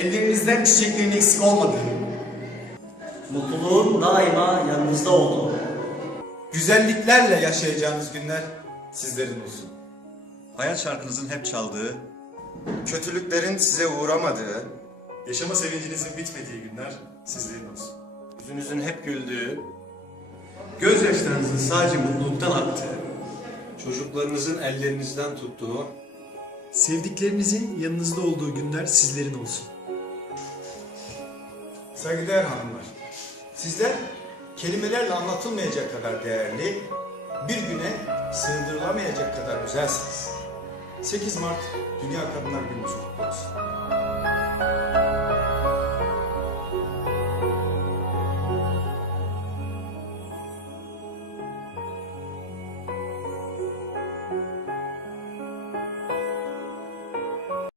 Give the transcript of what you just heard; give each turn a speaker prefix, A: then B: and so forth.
A: ellerinizden çiçeklerin eksik olmadığı,
B: Mutluluğun daima yanınızda olduğu,
C: güzelliklerle yaşayacağınız günler sizlerin olsun.
D: Hayat şarkınızın hep çaldığı,
E: Kötülüklerin size uğramadığı,
F: Yaşama sevincinizin bitmediği günler sizlerin olsun.
D: yüzünüzün hep güldüğü,
G: Gözyaşlarınızın sadece mutluluktan aktığı, çocuklarınızın ellerinizden tuttuğu,
H: Sevdiklerinizin yanınızda olduğu günler sizlerin olsun.
C: Saygıdeğer hanımlar, sizler kelimelerle anlatılmayacak kadar değerli, bir güne sığdırılamayacak kadar özelsiniz. 8 Mart Dünya Kadınlar Gününüz kutlu olsun.